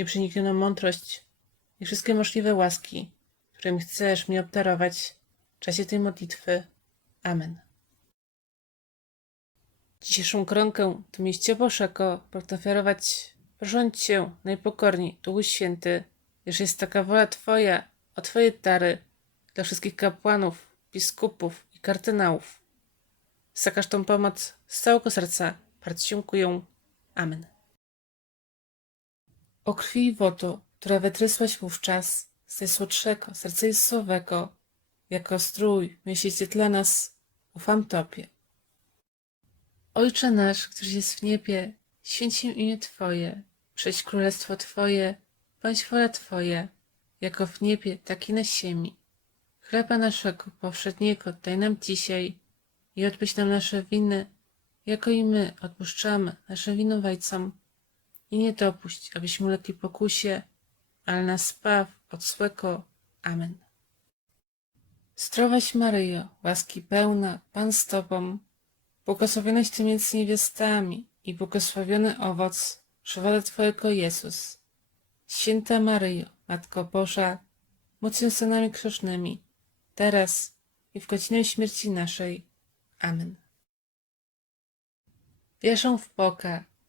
nieprzeniknioną mądrość i wszystkie możliwe łaski, którymi chcesz mnie obdarować w czasie tej modlitwy. Amen. Dzisiejszą koronkę do mieście Bożego pragnę ofiarować, prosząc Cię najpokorniej, Duchu Święty, że jest taka wola Twoja, o Twoje dary dla wszystkich kapłanów, biskupów i kardynałów. Za każdą pomoc z całego serca bardzo dziękuję. Amen. Krwi i wodu, która wytrysłaś wówczas z najsłodszego serca Jezusowego, jako strój miesięcy dla nas, ufam Tobie. Ojcze nasz, któryś jest w niebie, święć się imię Twoje, przyjdź królestwo Twoje, bądź wola Twoja, jako w niebie, tak i na ziemi. Chleba naszego powszedniego daj nam dzisiaj i odpuść nam nasze winy, jako i my odpuszczamy naszym winowajcom. I nie dopuść, abyśmy ulegli pokusie, ale nas zbaw od. Amen. Zdrowaś Maryjo, łaski pełna, Pan z Tobą, błogosławionaś Ty między niewiastami i błogosławiony owoc żywota Twojego Jezus. Święta Maryjo, Matko Boża, módl się za nami grzesznymi, teraz i w godzinę śmierci naszej. Amen. Wierzę w Boga,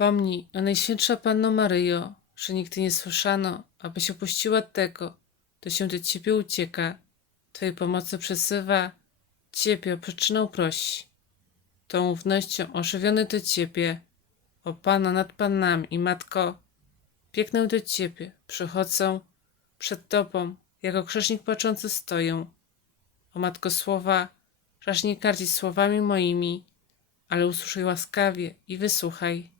Pomnij, o Najświętsza Panno Maryjo, że nigdy nie słyszano, abyś opuściła tego, kto się do Ciebie ucieka Twojej pomocy przysywa, Ciebie o przyczynę prosi. Tą ufnością ożywiony do Ciebie, o Pana nad Panami i Matko, biegnę do Ciebie, przychodzę przed Tobą, jako grzesznik płaczący stoję. O Matko słowa, raż nie kardzić słowami moimi, ale usłyszaj łaskawie i wysłuchaj.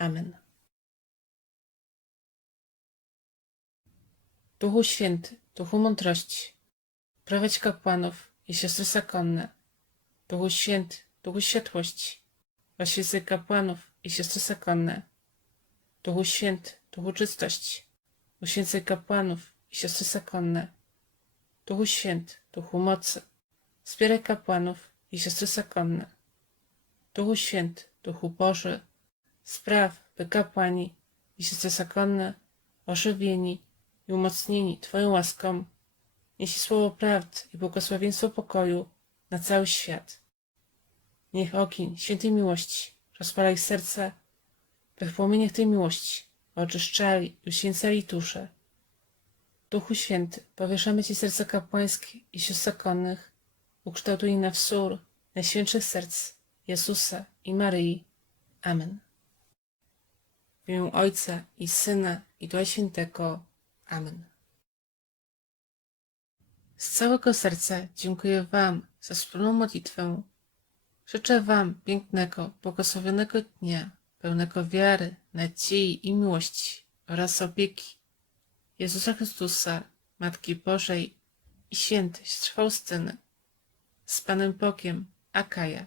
Amen. Duchu Święty, Duchu Mądrości, prowadź kapłanów i siostry zakonne. Duchu Święty, Duchu Światłości, oświecaj kapłanów i siostry zakonne. Duchu Święty, Duchu Czystości, uświęcaj kapłanów i siostry zakonne. Duchu Święty, Duchu Mocy, wspieraj kapłanów i siostry zakonne. Duchu Święty, Duchu Boży, spraw, by kapłani i siostry zakonne, ożywieni i umocnieni Twoją łaską, niesie słowo prawdy i błogosławieństwo pokoju na cały świat. Niech ogień świętej miłości rozpala ich serca, by w płomieniach tej miłości oczyszczali i uświęcali dusze. Duchu Święty, powieszamy Ci serca kapłańskie i sióstr zakonnych, ukształtuj na wzór najświętszych serc Jezusa i Maryi. Amen. Imię Ojca i Syna i Ducha Świętego. Amen. Z całego serca dziękuję Wam za wspólną modlitwę. Życzę Wam pięknego, błogosławionego dnia, pełnego wiary, nadziei i miłości oraz opieki Jezusa Chrystusa, Matki Bożej i świętej Faustyny. Z Panem Bogiem, Akaja.